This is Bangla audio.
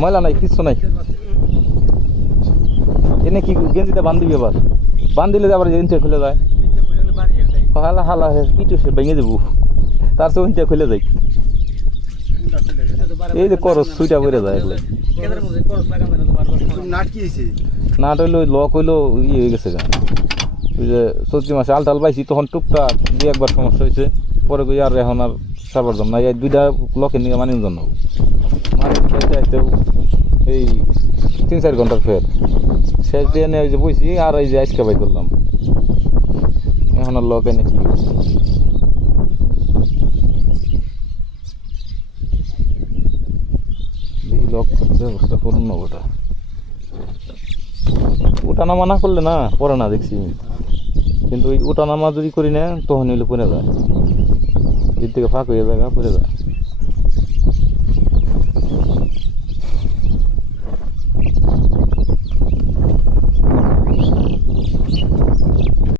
ময়লা নাই, কিচ্ছু নাই। এনে কি গেঞ্জিতে বান দিবি আবার? বান দিলে আবার গেঞ্জিটা খুলে যায়। হালা হালা পিঠে সে ভেঙে দেবো, তার চেয়ে গেঞ্জিটা খুলে যায়। এই যে করস সুইটা করে যায় এগুলো। নাট হইলো লক হইলো ইয়ে হয়ে গেছে গা। ওই যে চৈত্রি মাসে আলটাল পাইছি তখন টুকটাক দুই একবার সমস্যা হয়েছে, পরে কই আর এখন আর সারবার জন্য এই দুইটা লকের নিয়ে মানির জন্য মানি দিতে আইতেও এই 3-4 ঘন্টার ফের শেষ দিয়ে নিয়ে যে বইছি আর এই যে আজকে বাই করলাম, এখন আর লক এনে কি লক ব্যবস্থা করুন না। ওটা নামা না করলে না পরে না দেখছি, কিন্তু ওই ওটা নামা যদি করি না তখন হইলে পড়ে যায়, এর থেকে ফাঁক হয়ে যায় পড়ে যায়।